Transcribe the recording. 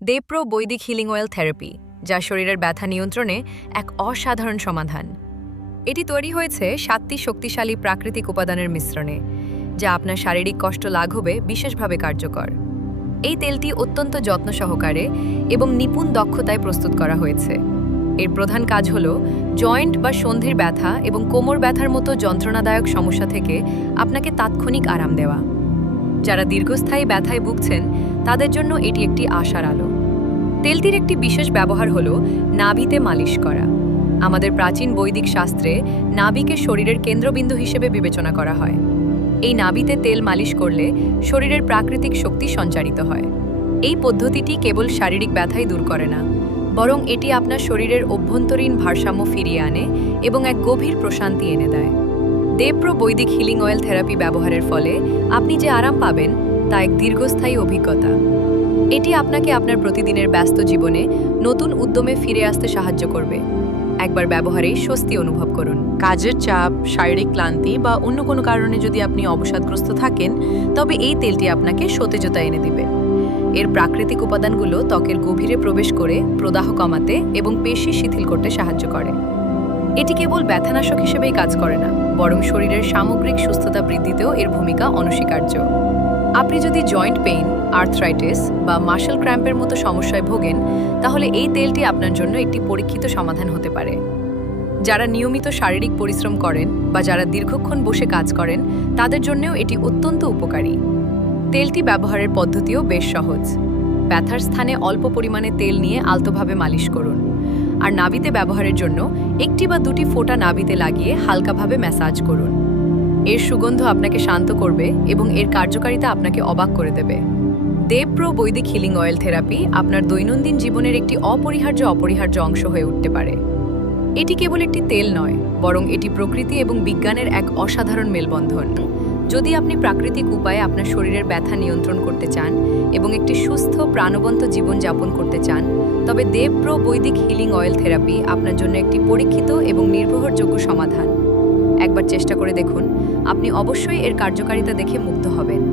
দেবপ্রো বৈদিক healing oil therapy, যা শরীরের ব্যথা নিয়ন্ত্রণে এক অসাধারণ সমাধান। এটি তৈরি হয়েছে 7টি শক্তিশালী প্রাকৃতিক উপাদানের মিশ্রণে, যা আপনার শারীরিক কষ্ট লাঘবে বিশেষভাবে কার্যকর। এই তেলটি অত্যন্ত যত্ন সহকারে এবং নিপুণ দক্ষতায় প্রস্তুত করা হয়েছে। এর প্রধান কাজ হল জয়েন্ট বা সন্ধির ব্যথা এবং কোমর ব্যথার মতো যন্ত্রণাদায়ক সমস্যা থেকে আপনাকে তাৎক্ষণিক আরাম দেওয়া। যারা দীর্ঘস্থায়ী ব্যথায় ভুগছেন তাদের জন্য এটি একটি আশার আলো। তেলটির একটি বিশেষ ব্যবহার হল নাভিতে মালিশ করা। আমাদের প্রাচীন বৈদিক শাস্ত্রে নাভিকে শরীরের কেন্দ্রবিন্দু হিসেবে বিবেচনা করা হয়। এই নাভিতে তেল মালিশ করলে শরীরের প্রাকৃতিক শক্তি সঞ্চারিত হয়। এই পদ্ধতিটি কেবল শারীরিক ব্যথাই দূর করে না, বরং এটি আপনার শরীরের অভ্যন্তরীণ ভারসাম্য ফিরিয়ে আনে এবং এক গভীর প্রশান্তি এনে দেয়। দেবপ্রো বৈদিক হিলিং অয়েল থেরাপি ব্যবহারের ফলে আপনি যে আরাম পাবেন তা এক দীর্ঘস্থায়ী অভিজ্ঞতা। এটি আপনাকে আপনার প্রতিদিনের ব্যস্ত জীবনে নতুন উদ্যমে ফিরে আসতে সাহায্য করবে। একবার ব্যবহারেই স্বস্তি অনুভব করুন। কাজের চাপ, শারীরিক ক্লান্তি বা অন্য কোনো কারণে যদি আপনি অবসাদগ্রস্ত থাকেন, তবে এই তেলটি আপনাকে সতেজতা এনে দিবে। এর প্রাকৃতিক উপাদানগুলো ত্বকের গভীরে প্রবেশ করে প্রদাহ কমাতে এবং পেশি শিথিল করতে সাহায্য করে। এটি কেবল ব্যথানাশক হিসেবেই কাজ করে না, বরং শরীরের সামগ্রিক সুস্থতা বৃদ্ধিতেও এর ভূমিকা অনস্বীকার্য। আপনি যদি জয়েন্ট পেইন, আর্থ্রাইটিস বা মাসল ক্র্যাম্পের মতো সমস্যায় ভোগেন, তাহলে এই তেলটি আপনার জন্য একটি পরীক্ষিত সমাধান হতে পারে। যারা নিয়মিত শারীরিক পরিশ্রম করেন বা যারা দীর্ঘক্ষণ বসে কাজ করেন, তাদের জন্যও এটি অত্যন্ত উপকারী। তেলটি ব্যবহারের পদ্ধতিও বেশ সহজ। ব্যথার স্থানে অল্প পরিমাণে তেল নিয়ে আলতোভাবে মালিশ করুন, আর নাভিতে ব্যবহারের জন্য 1টি বা 2টি ফোঁটা নাভিতে লাগিয়ে হালকাভাবে ম্যাসাজ করুন। এর সুগন্ধ আপনাকে শান্ত করবে এবং এর কার্যকারিতা আপনাকে অবাক করে দেবে। দেবপ্রো বৈদিক হিলিং অয়েল থেরাপি আপনার দৈনন্দিন জীবনের একটি অপরিহার্য অংশ হয়ে উঠতে পারে। এটি কেবল একটি তেল নয়, বরং এটি প্রকৃতি এবং বিজ্ঞানের এক অসাধারণ মেলবন্ধন। যদি আপনি প্রাকৃতিক উপায়ে আপনার শরীরের ব্যথা নিয়ন্ত্রণ করতে চান এবং একটি সুস্থ প্রাণবন্ত জীবন যাপন করতে চান, তবে দেবপ্রো বৈদিক হিলিং অয়েল থেরাপি আপনার জন্য একটি পরীক্ষিত এবং নির্ভরযোগ্য সমাধান। একবার চেষ্টা করে দেখুন, আপনি অবশ্যই এর কার্যকারিতা দেখে মুগ্ধ হবেন।